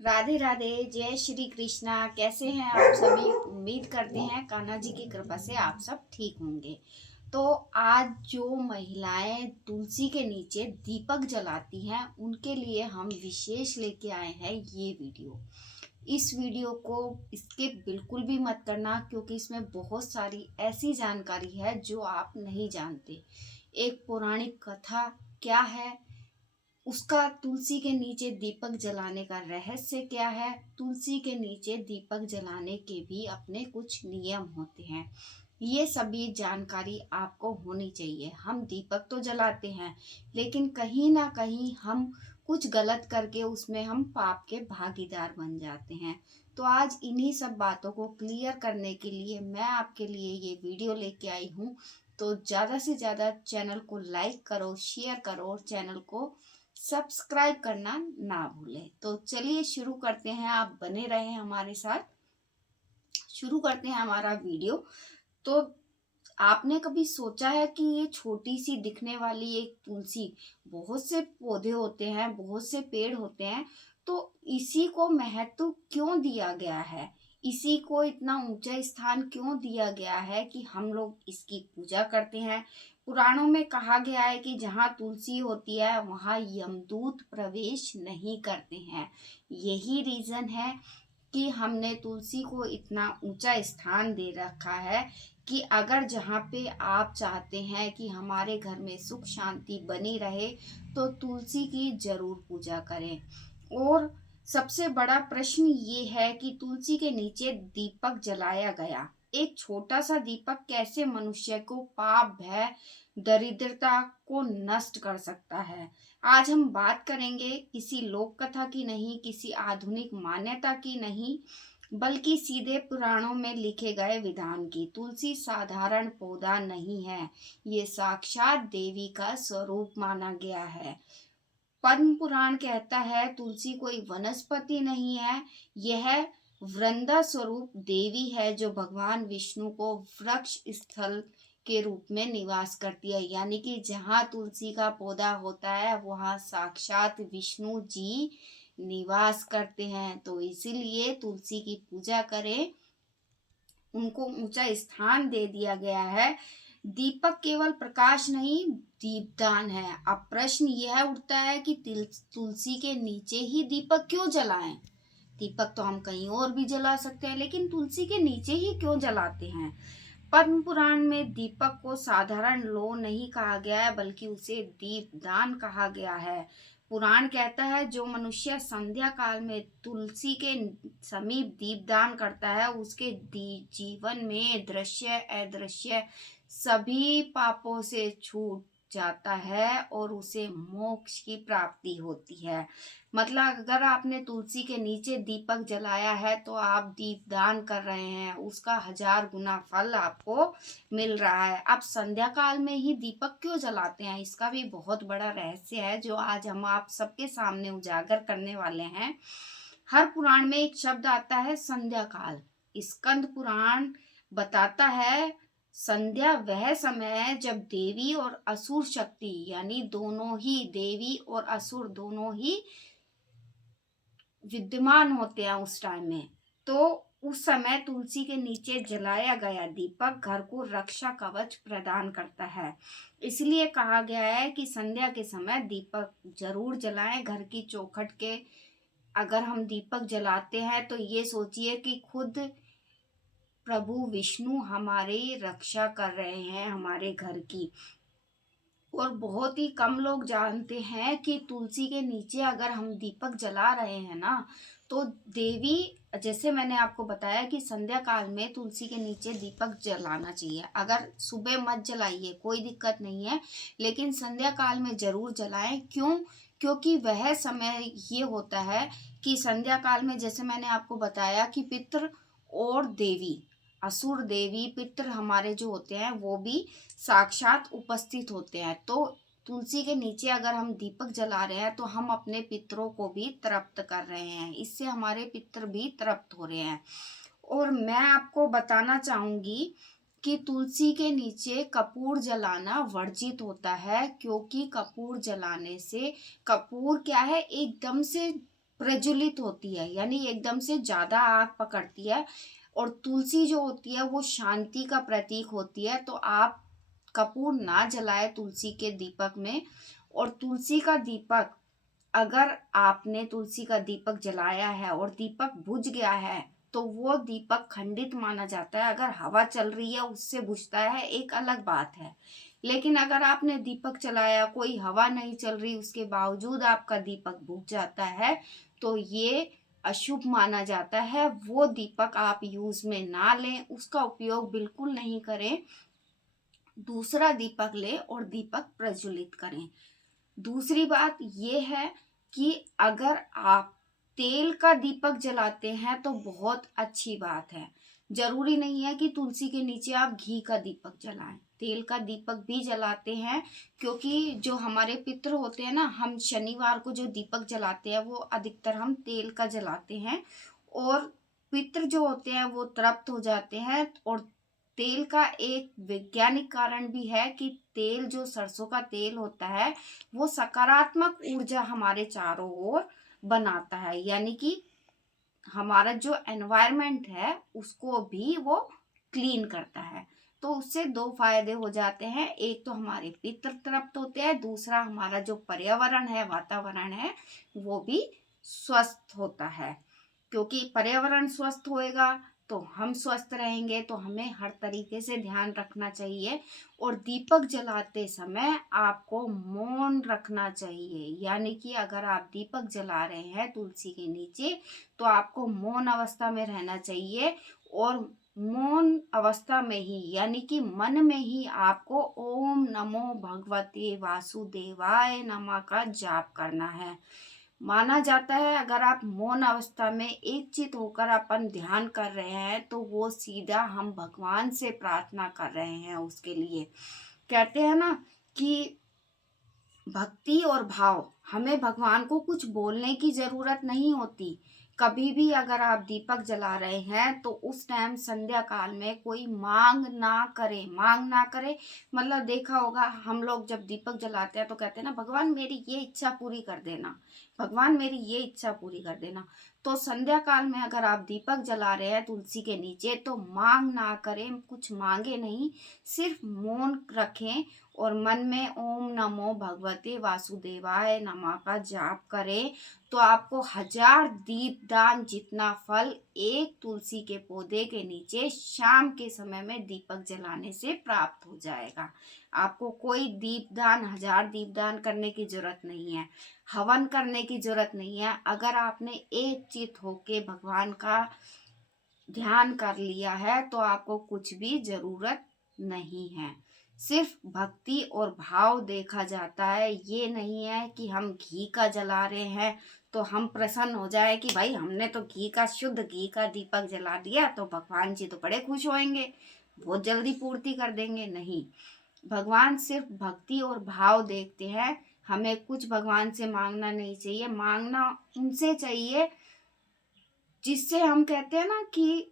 राधे राधे, जय श्री कृष्णा। कैसे हैं आप सभी? उम्मीद करते हैं कान्हा जी की कृपा से आप सब ठीक होंगे। तो आज जो महिलाएं तुलसी के नीचे दीपक जलाती हैं उनके लिए हम विशेष लेके आए हैं ये वीडियो। इस वीडियो को स्किप बिल्कुल भी मत करना, क्योंकि इसमें बहुत सारी ऐसी जानकारी है जो आप नहीं जानते। एक पौराणिक कथा क्या है, उसका तुलसी के नीचे दीपक जलाने का रहस्य क्या है, तुलसी के नीचे दीपक जलाने के भी अपने कुछ नियम होते हैं। ये सभी जानकारी आपको होनी चाहिए। हम दीपक तो जलाते हैं, लेकिन कहीं ना कहीं हम कुछ गलत करके उसमें हम पाप के भागीदार बन जाते हैं। तो आज इन्हीं सब बातों को क्लियर करने के लिए मैं आपके लिए ये वीडियो लेके आई हूँ। तो ज़्यादा से ज़्यादा चैनल को लाइक करो, शेयर करो और चैनल को सब्सक्राइब करना ना भूलें। तो चलिए शुरू करते हैं, आप बने रहें हमारे साथ। शुरू करते हैं हमारा वीडियो। तो आपने कभी सोचा है कि ये छोटी सी दिखने वाली एक तुलसी, बहुत से पौधे होते हैं, बहुत से पेड़ होते हैं, तो इसी को महत्व क्यों दिया गया है? इसी को इतना ऊंचा स्थान क्यों दिया गया है कि हम लोग इसकी पूजा करते हैं? पुराणों में कहा गया है कि जहाँ तुलसी होती है वहाँ यमदूत प्रवेश नहीं करते हैं। यही रीजन है कि हमने तुलसी को इतना ऊंचा स्थान दे रखा है कि अगर जहाँ पे आप चाहते हैं कि हमारे घर में सुख शांति बनी रहे तो तुलसी की जरूर पूजा करें। और सबसे बड़ा प्रश्न ये है कि तुलसी के नीचे दीपक जलाया गया, एक छोटा सा दीपक कैसे मनुष्य को पाप, भय, दरिद्रता को नष्ट कर सकता है। आज हम बात करेंगे किसी लोक कथा की नहीं, किसी आधुनिक मान्यता की नहीं, बल्कि सीधे पुराणों में लिखे गए विधान की। तुलसी साधारण पौधा नहीं है, ये साक्षात देवी का स्वरूप माना गया है। पद्म पुराण कहता है तुलसी कोई वनस्पति नहीं है, यह वृंदा स्वरूप देवी है जो भगवान विष्णु को वृक्ष स्थल के रूप में निवास करती है। यानी कि जहाँ तुलसी का पौधा होता है वहाँ साक्षात विष्णु जी निवास करते हैं। तो इसीलिए तुलसी की पूजा करें, उनको ऊंचा स्थान दे दिया गया है। दीपक केवल प्रकाश नहीं, दीपदान है। अब प्रश्न यह उठता है कि तुलसी के नीचे ही दीपक क्यों जलाएं? दीपक तो हम कहीं और भी जला सकते हैं, लेकिन तुलसी के नीचे ही क्यों जलाते हैं? पद्म पुराण में दीपक को साधारण लो नहीं कहा गया है, बल्कि उसे दीपदान कहा गया है। पुराण कहता है जो मनुष्य संध्या काल में तुलसी के समीप दीपदान करता है उसके जीवन में दृश्य अदृश्य सभी पापों से छूट जाता है और उसे मोक्ष की प्राप्ति होती है। मतलब अगर आपने तुलसी के नीचे दीपक जलाया है तो आप दीपदान कर रहे हैं, उसका 1000 गुना फल आपको मिल रहा है। अब संध्या काल में ही दीपक क्यों जलाते हैं, इसका भी बहुत बड़ा रहस्य है जो आज हम आप सबके सामने उजागर करने वाले हैं। हर पुराण में एक शब्द आता है संध्या काल। स्कंद पुराण बताता है संध्या वह समय है जब देवी और असुर शक्ति, यानी दोनों ही देवी और असुर दोनों ही विद्यमान होते हैं उस टाइम में। तो उस समय तुलसी के नीचे जलाया गया दीपक घर को रक्षा कवच प्रदान करता है। इसलिए कहा गया है कि संध्या के समय दीपक जरूर जलाएं घर की चौखट के। अगर हम दीपक जलाते हैं तो ये सोचिए कि खुद प्रभु विष्णु हमारी रक्षा कर रहे हैं हमारे घर की। और बहुत ही कम लोग जानते हैं कि तुलसी के नीचे अगर हम दीपक जला रहे हैं ना तो देवी, जैसे मैंने आपको बताया कि संध्या काल में तुलसी के नीचे दीपक जलाना चाहिए। अगर सुबह मत जलाइए कोई दिक्कत नहीं है, लेकिन संध्या काल में जरूर जलाएं। क्यों? क्योंकि वह समय ये होता है कि संध्या काल में, जैसे मैंने आपको बताया कि पितृ और देवी, असुर देवी पितृ हमारे जो होते हैं वो भी साक्षात उपस्थित होते हैं। तो तुलसी के नीचे अगर हम दीपक जला रहे हैं तो हम अपने पितरों को भी तृप्त कर रहे हैं, इससे हमारे पितर भी तृप्त हो रहे हैं। और मैं आपको बताना चाहूंगी कि तुलसी के नीचे कपूर जलाना वर्जित होता है, क्योंकि कपूर जलाने से, कपूर क्या है, एकदम से प्रज्वलित होती है, यानी एकदम से ज़्यादा आग पकड़ती है। और तुलसी जो होती है वो शांति का प्रतीक होती है, तो आप कपूर ना जलाए तुलसी के दीपक में। और तुलसी का दीपक, अगर आपने तुलसी का दीपक जलाया है और दीपक बुझ गया है तो वो दीपक खंडित माना जाता है। अगर हवा चल रही है उससे बुझता है, एक अलग बात है। लेकिन अगर आपने दीपक जलाया, कोई हवा नहीं चल रही, उसके बावजूद आपका दीपक बुझ जाता है, तो ये अशुभ माना जाता है। वो दीपक आप यूज में ना लें, उसका उपयोग बिल्कुल नहीं करें। दूसरा दीपक लें और दीपक प्रज्वलित करें। दूसरी बात ये है कि अगर आप तेल का दीपक जलाते हैं तो बहुत अच्छी बात है। जरूरी नहीं है कि तुलसी के नीचे आप घी का दीपक जलाएं, तेल का दीपक भी जलाते हैं। क्योंकि जो हमारे पितृ होते हैं ना, हम शनिवार को जो दीपक जलाते हैं वो अधिकतर हम तेल का जलाते हैं। और पितृ जो होते हैं वो तृप्त हो जाते हैं। और तेल का एक वैज्ञानिक कारण भी है कि तेल, जो सरसों का तेल होता है, वो सकारात्मक ऊर्जा हमारे चारों ओर बनाता है, यानी कि हमारा जो एनवायरनमेंट है उसको भी वो क्लीन करता है। तो उससे दो फायदे हो जाते हैं, एक तो हमारे पितृ तृप्त होते हैं, दूसरा हमारा जो पर्यावरण है, वातावरण है, वो भी स्वस्थ होता है। क्योंकि पर्यावरण स्वस्थ होएगा तो हम स्वस्थ रहेंगे। तो हमें हर तरीके से ध्यान रखना चाहिए। और दीपक जलाते समय आपको मौन रखना चाहिए, यानी कि अगर आप दीपक जला रहे हैं तुलसी के नीचे तो आपको मौन अवस्था में रहना चाहिए। और मौन अवस्था में ही, यानी कि मन में ही आपको ओम नमो भगवते वासुदेवाय नमः का जाप करना है। माना जाता है अगर आप मौन अवस्था में एक चित होकर अपन ध्यान कर रहे हैं तो वो सीधा हम भगवान से प्रार्थना कर रहे हैं उसके लिए। कहते हैं ना कि भक्ति और भाव, हमें भगवान को कुछ बोलने की जरूरत नहीं होती। कभी भी अगर आप दीपक जला रहे हैं तो उस टाइम संध्या काल में कोई मांग ना करे। मांग ना करे मतलब देखा होगा हम लोग जब दीपक जलाते हैं तो कहते हैं ना, भगवान मेरी ये इच्छा पूरी कर देना, भगवान मेरी ये इच्छा पूरी कर देना। तो संध्या काल में अगर आप दीपक जला रहे हैं तुलसी के नीचे तो मांग ना करें, कुछ मांगे नहीं, सिर्फ मौन रखें और मन में ओम नमो भगवते वासुदेवाय नमः का जाप करें। तो आपको 1000 दीपदान जितना फल एक तुलसी के पौधे के नीचे शाम के समय में दीपक जलाने से प्राप्त हो जाएगा। आपको कोई दीपदान, 1000 दीपदान करने की जरूरत नहीं है, हवन करने की जरूरत नहीं है। अगर आपने एक चित होके भगवान का ध्यान कर लिया है तो आपको कुछ भी जरूरत नहीं है। सिर्फ भक्ति और भाव देखा जाता है। ये नहीं है कि हम घी का जला रहे हैं तो हम प्रसन्न हो जाए कि भाई हमने तो घी का, शुद्ध घी का दीपक जला दिया तो भगवान जी तो बड़े खुश होंगे, बहुत जल्दी पूर्ति कर देंगे। नहीं, भगवान सिर्फ भक्ति और भाव देखते हैं। हमें कुछ भगवान से मांगना नहीं चाहिए। मांगना उनसे चाहिए जिससे हम कहते हैं ना कि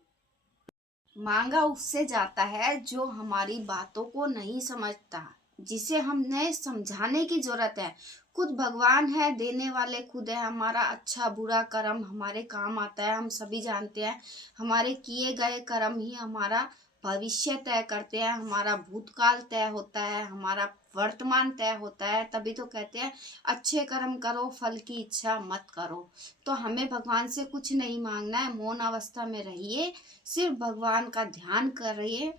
मांगा उससे जाता है जो हमारी बातों को नहीं समझता, जिसे हमने समझाने की जरूरत है। खुद भगवान है, देने वाले खुद है। हमारा अच्छा बुरा कर्म हमारे काम आता है, हम सभी जानते हैं। हमारे किए गए कर्म ही हमारा भविष्य तय करते हैं, हमारा भूतकाल तय होता है, हमारा वर्तमान तय होता है। तभी तो कहते हैं अच्छे कर्म करो, फल की इच्छा मत करो। तो हमें भगवान से कुछ नहीं मांगना है। मौन अवस्था में रहिए, सिर्फ भगवान का ध्यान करिए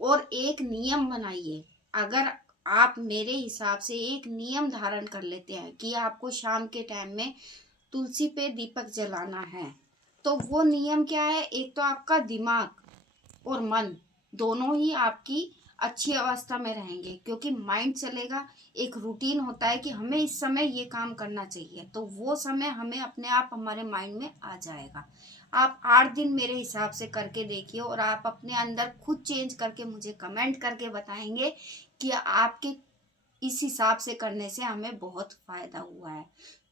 और एक नियम बनाइए। अगर आप मेरे हिसाब से एक नियम धारण कर लेते हैं कि आपको शाम के टाइम में तुलसी पे दीपक जलाना है, तो वो नियम क्या है? एक तो आपका दिमाग और मन दोनों ही आपकी अच्छी अवस्था में रहेंगे, क्योंकि माइंड चलेगा। एक रूटीन होता है कि हमें इस समय ये काम करना चाहिए, तो वो समय हमें अपने आप हमारे माइंड में आ जाएगा। आप 8 दिन मेरे हिसाब से करके देखिए और आप अपने अंदर खुद चेंज करके मुझे कमेंट करके बताएंगे कि आपके इस हिसाब से करने से हमें बहुत फायदा हुआ है।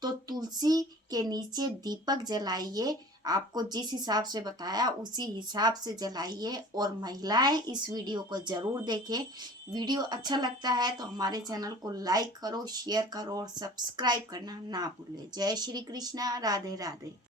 तो तुलसी के नीचे दीपक जलाइए। आपको जिस हिसाब से बताया उसी हिसाब से जलाइए। और महिलाएं इस वीडियो को ज़रूर देखें। वीडियो अच्छा लगता है तो हमारे चैनल को लाइक करो, शेयर करो और सब्सक्राइब करना ना भूलें। जय श्री कृष्णा, राधे राधे।